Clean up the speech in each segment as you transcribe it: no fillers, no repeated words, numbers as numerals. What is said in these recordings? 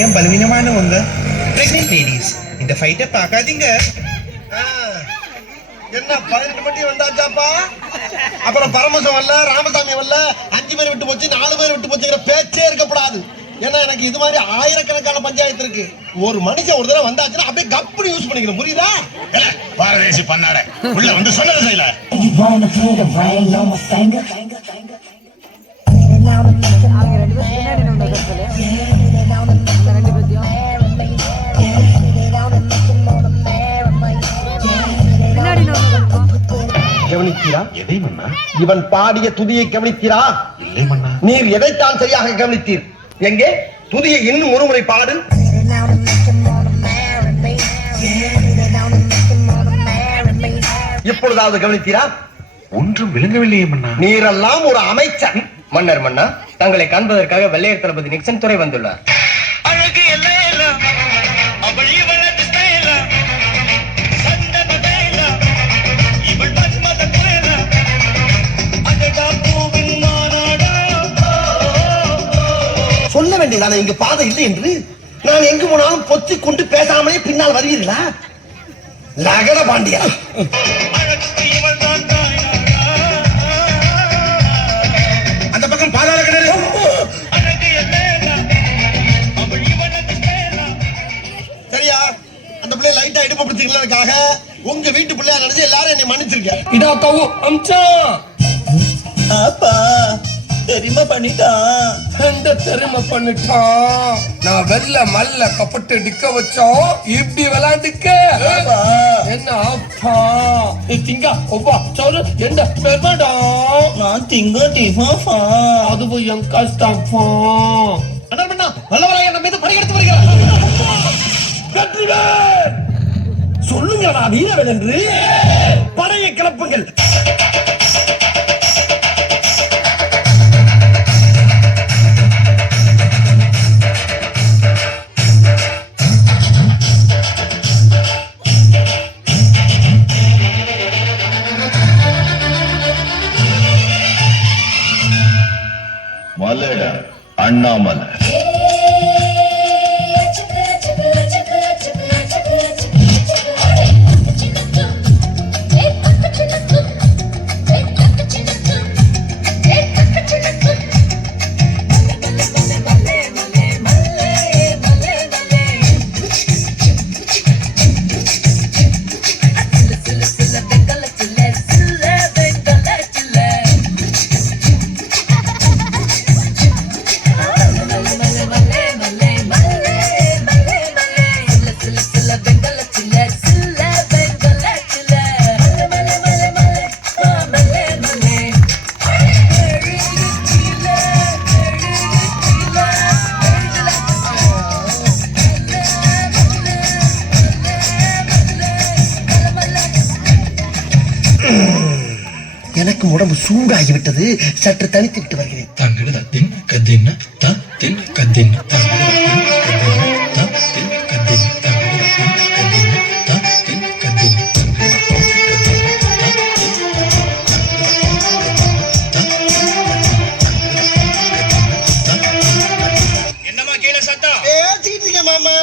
ஏன் பலவீனமான ஒன்று பிரெக்னென்ட் லேடிஸ் இந்த ஃபைட்டை பார்க்காதீங்க. என்ன 12 மணி வந்தாச்சாப்பா? அப்புறம் பரமசம் வரல, ராமசாமி வரல, 5 பேர் விட்டு போச்சு, 4 பேர் விட்டு போச்சுங்கிற பேச்சே இருக்கப்படாது. ஏன்னா எனக்கு இது மாதிரி ஆயிரக்கணக்கான பஞ்சாயத்து இருக்கு. ஒரு மனுஷன் ஒரு தடவை வந்தாச்சுன்னா அப்படியே கப்புனு யூஸ் பண்ணிக்கணும், புரியுதா? பாரதேசி பண்ணாட உள்ள வந்து சொன்னது செய்யல. கவனித்தீரா? எதை மன்னா? இவன் பாடிய துதியை கவனித்தீரா? இல்லை மன்னா. நீர் எதைத்தான் சரியாக கவனித்தீர்? எங்கே துதியை இன்னும் ஒரு முறை பாடு. இப்பொழுதாவது கவனித்தீரா? ஒன்றும் விளங்கவில்லையே மன்னா. நீரெல்லாம் ஒரு அமைச்சர். மன்னர் மன்னா, தங்களை காண்பதற்காக வெள்ளையர் தளபதி நிக்சன் துறை வந்துள்ளார். சொல்ல வேண்டியதான இங்க பாதை இல்லை என்று? நான் எங்கு போனாலும் பொத்தி கொண்டு பேசாமலே பின்னால் வருவீர்களா? லகட பாண்டியா, அந்த பக்கம் பாதாள கிணறு. சரியா? அந்த பிள்ளை லைட்டா இடுப்பு பிடிச்சிக்கிறதுக்காக உங்க வீட்டு பிள்ளையா நினைச்சு எல்லாரும் என்னை மன்னிச்சிருக்கேன். இதா தவு அம்சா அப்பா தெரியுமா பண்ணிட்டான். எந்த தெரியுமா பண்ணிட்டான்? நான் வெள்ள மல்ல கப்பட்டு டிக்க வச்சோம், இப்படி விளையாண்டுக்க என்ன அப்பா திங்க ஒவ்வா சொல்லு எந்த பெருமடா? நான் திங்க டிஃபா அதுவும் என் கஷ்டப்பா. வல்லவராய நம்ம மீது படையெடுத்து வருகிறார். சொல்லுங்களா வீரவேல் என்று? படையை கிளப்புங்கள். மலட அண்ணாமலை. எனக்கு உடம்பு சூடாகிவிட்டது, சற்று தனித்து விட்டு வருகிறேன். என்னமா கீழே சத்தம்? பேசிக்கிட்டு இருக்கேன் மாமா.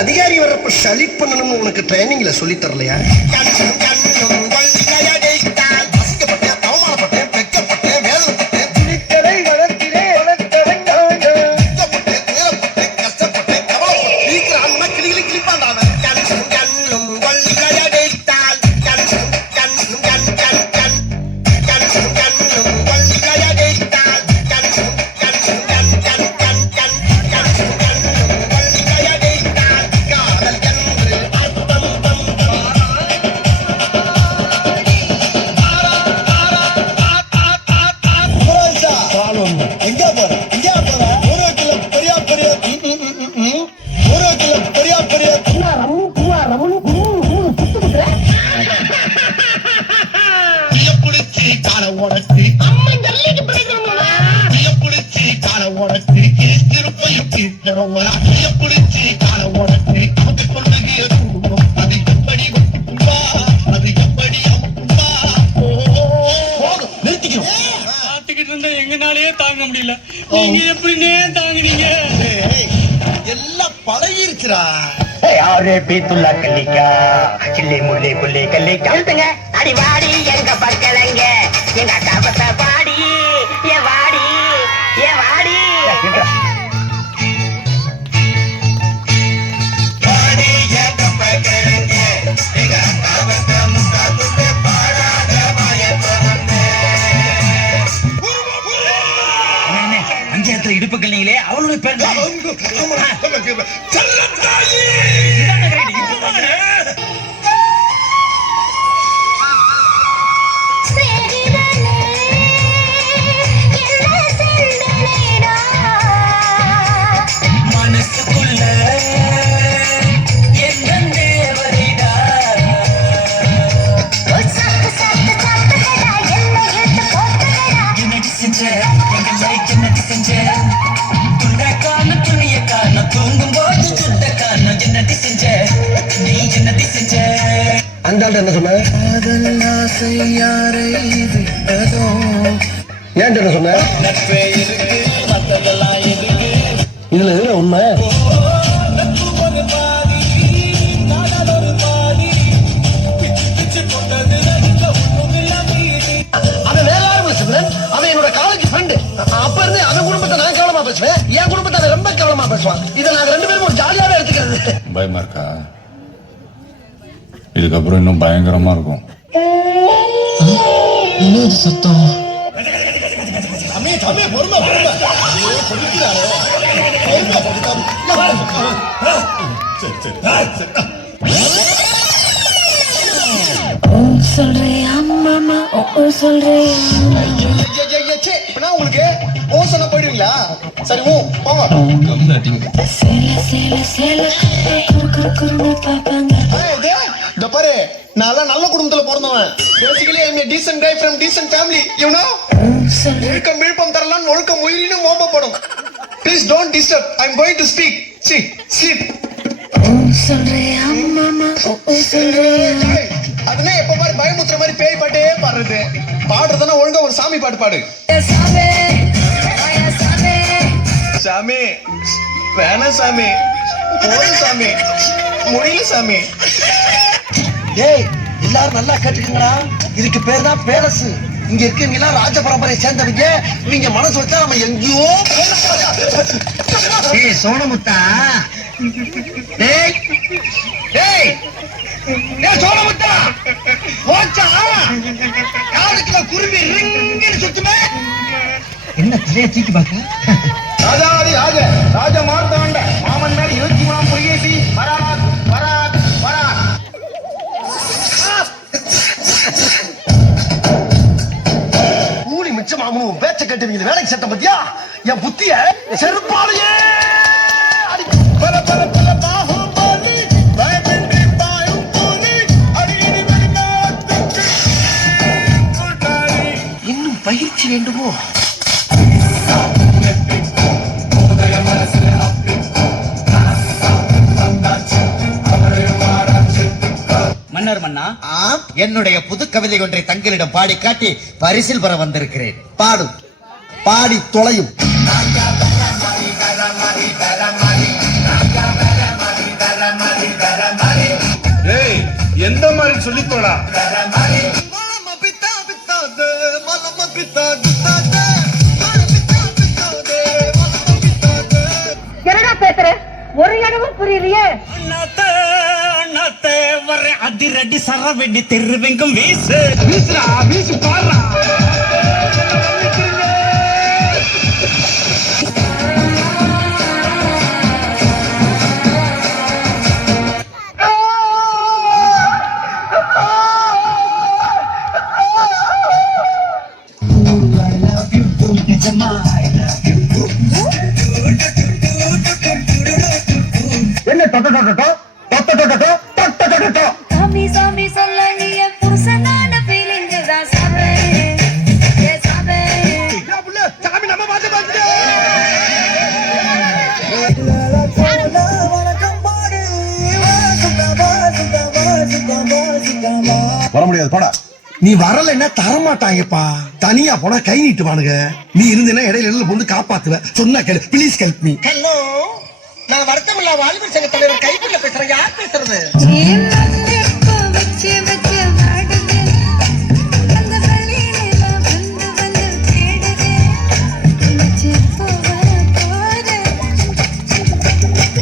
அதிகாரி வர்றப்ப ஷலிட் பண்ணணும்னு உனக்கு ட்ரைனிங்ல சொல்லி தரலையா? எங்கனாலே தாங்க முடியல, நீங்க எப்படினே தாங்குனீங்க? போயிருச்சுடா. யாரே பீத்துல்லா கல்லிக்கா சில்லி முள்ளி புள்ளி கல்லிக்கா அடி வாடி எங்க பக்கலங்க எங்க அக்கா பத்த பாடி ஏ வாடி ஏ வாடி பஞ்சாயத்துல இடுப்பு கல்லிங்களே அவளுடைய பேர் செல்லத்தாயி. மனசுக்குள்ள என்ன தேவதைடா என்னடி செஞ்ச எங்க லைக் என்னடி செஞ்ச துண்டக்கான துணியக்கான தூங்கும் போது துண்டக்கான என்னடி செஞ்ச நீ என்னடி செஞ்ச அந்த ஆள்கிட்ட என்ன சொன்ன? அதெல்லாம் செய்யாரே இது ஏதோ ஏன்ட்ட என்ன சொன்ன? நட்பே இருக்கு மத்ததெல்லாம் இருக்கு இதுல எதுல உண்மை? ஒரு பாதி நாடால் ஒரு பாதி பிச்சு போட்டது ஒண்ணுமில்ல மீதி அவன் வேற யாரும் பேசுறேன். அவன் என்னோட காலேஜ் ஃப்ரெண்டு. அப்ப இருந்து அவன் குடும்பத்தை நான் கவனமா பேசுவேன், என் குடும்பத்தை அவன் ரொம்ப கவனமா பேசுவான். இதை நாங்க ரெண்டு பேரும் ஒரு ஜாலியாவே எடுத்துக்கிறது. பயமா இருக்கா? இதுக்கப்புறம் இன்னும் பயங்கரமா இருக்கும். தம்பி தம்பி பொறுமை பொறுமை. ஐயோ, சொல்லிக்கிறாரே. சொல்றியா மாமா ஓ சொல்றியா உங்களுக்கு ஓ சொன்ன போயிடுவீங்களா? சரி ஓ போங்க. சேல சேல சேல குறு பாப்பாங்க இந்த பாரு, நான் நல்ல குடும்பத்துல பிறந்தவன். Basically I am a decent guy from decent family, you know. ஒழுக்கம் விழுப்பம் தரலாம், ஒழுக்கம் உயிரினும் ஓம்பப்படும். Please don't disturb. I'm going to speak. See, sleep. சொல்றியா மாமா ஓ சொல்றியா அதுனே எப்ப பாரு பயமுத்துற மாதிரி பேய் பாட்டே பாடுறது. பாடுறதுன்னா ஒழுங்கா ஒரு சாமி பாட்டு பாடு. சாமி சாமி சாமி வேணாம் சாமி, போதும் சாமி, முடியல சாமி. ஏய் எல்லாரும் நல்லா கேட்டுக்கங்கடா, இதுக்கு பேர் தான் பேலஸ். இங்க இருக்கவங்க எல்லாம் ராஜ பரம்பரையை சேர்ந்தவங்க. நீங்க மனசு வச்சா நம்ம எங்கேயோ ஏய் சோனமுத்தா ஏய் ஏய் ஏய் சோழமுத்தா போச்சா? காதுக்குள்ள குருவி ரிங்குன்னு சுத்துமே. என்ன தலைய தூக்கி பார்க்க ராஜாதி ராஜ ராஜ மார்த்தாண்ட மாமன் மேல் 23 புலிகேசி வராத் வராத் வராத். கூலி மிச்சமாகணும் பேச்ச கட்டுவீங்க. வேலைக்கு சட்டம் பத்தியா என் புத்திய செருப்பாலையே அடி. பல பல பல பாகுபலி பயமின்றி பாயும் புலி அடியடி வெளிநாட்டுக்கு கூட்டாளி. இன்னும் பயிற்சி வேண்டுமோ? மன்னர் மன்னா என்னுடைய புது கவிதை ஒன்றை தங்களிடம் பாடி காட்டி பரிசில் பெற வந்திருக்கிறேன். பாடும் பாடி தொலையும். ஏய் எந்த மாதிரி சொல்லித்தோடா? என்னடா பேசுற? ஒரு இடமும் புரியலையே. அண்ணாத்தே அண்ணாத்தே வர அதிரடி சரவெடி தெருவெங்கும் வீசு வீசுடா வீசு பாடுறா. என்ன தொட்ட தொட்ட தொட்ட தொட்ட தொட்ட தொட்ட சாமி சாமி சொல்ல நீ என் புருஷனான ஃபீலிங் தான் சாமி ஏ சாமி சாமி நம்ம பார்த்து பார்த்து வர முடியாது போடா. நீ வரலைன்னா தரமாட்டாங்கப்பா. தனியா போனா கை நீட்டுவானுங்க. நீ இருந்தேன்னா இடையில இருந்து பொண்ணு காப்பாத்துவ. சொன்னா கேளு ப்ளீஸ் ஹெல்ப் மீ. ஹலோ நான் நான் வருத்தமில்லா வாலிபர் சங்க தலைவர் கைக்குள்ள பேசுறேன். யார் பேசுறது? வச்சு வச்சு வாடுது அந்த வழியில வந்து வந்து தேடுது வச்சு போற போற வச்சு போற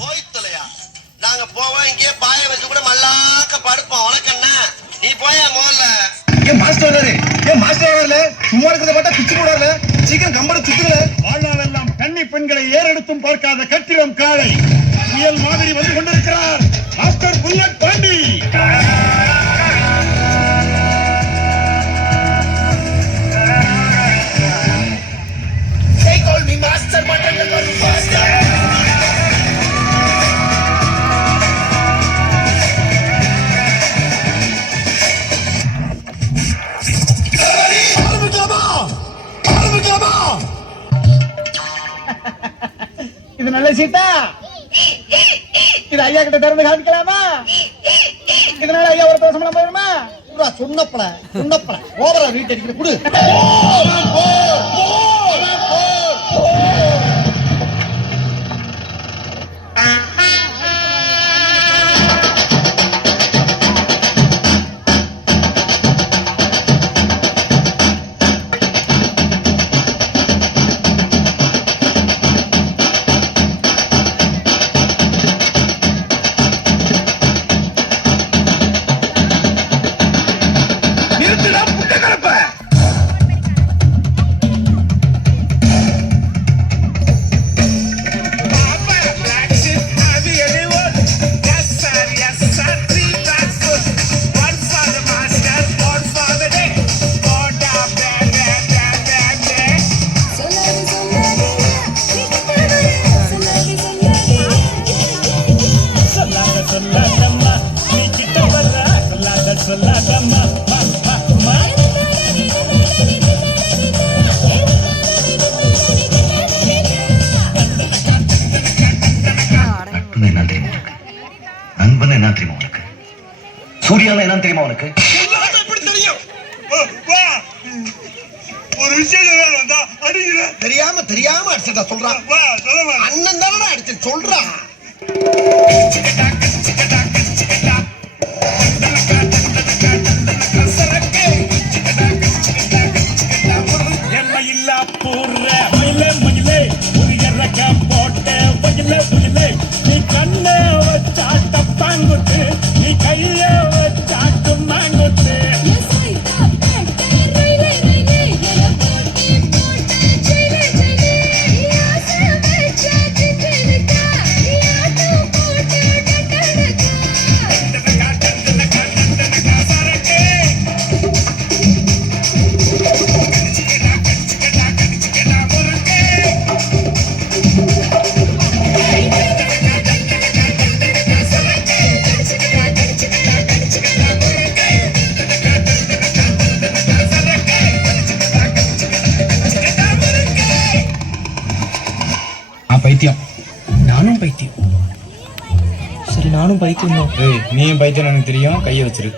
போய் தொலையா. நாங்க போவோம், இங்கே பாய வச்சு கூட மல்லாக்க படுப்போம். உனக்கண்ணா நீ போயா முதல்ல. ஏன் மாஸ்டர் வராரு? ஏன் மாஸ்டர் வரல? சும்மா இருக்கிறத பார்த்தா பிச்சு கூட வரல. சீக்கிரம் கம்பெனி சுத்துல. வாழ்நாளெல்லாம் கன்னி பெண்களை ஏறெடுத்தும் பார்க்காத கட்டிடம் காளை புயல் மாதிரி வந்து கொண்டிருக்கிறார் மாஸ்டர் புல்லட் பாண்டி. இது நல்ல சீட்டா? இது ஐயா கிட்ட திறந்து காமிக்கலாமா? இதனால ஐயா ஒரு தோசம் போயிருமா? சொன்னப்பல ஓவரா வீட்டு அடிக்கிற குடு. நண்பன் என்ன தெரியுமா உனக்கு? சூர்யால என்ன தெரியுமா உனக்கு? ஒரு விஷயம் தெரியாம அடிச்சா சொல்றான். அண்ணன் தானே அடிச்சு சொல்றான். எண்ணெயில்லா பூர்ற மயிலே மயிலே ஒரு இறக்க போட்ட மயிலே மயிலே நீ கண்ணை வச்சாட்ட பாங்குத்து நீ கைய வச்சாட்டு மாங்குத்து. பைத்தியம், நானும் பைத்தியம். சரி நானும் பைத்தியம் தான். நீயும் பைத்தியம் எனக்கு தெரியும், கையை வச்சிரு.